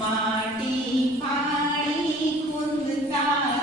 மாடி பாடி குந்து தாய்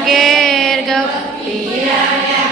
ઘેર ગપ્પી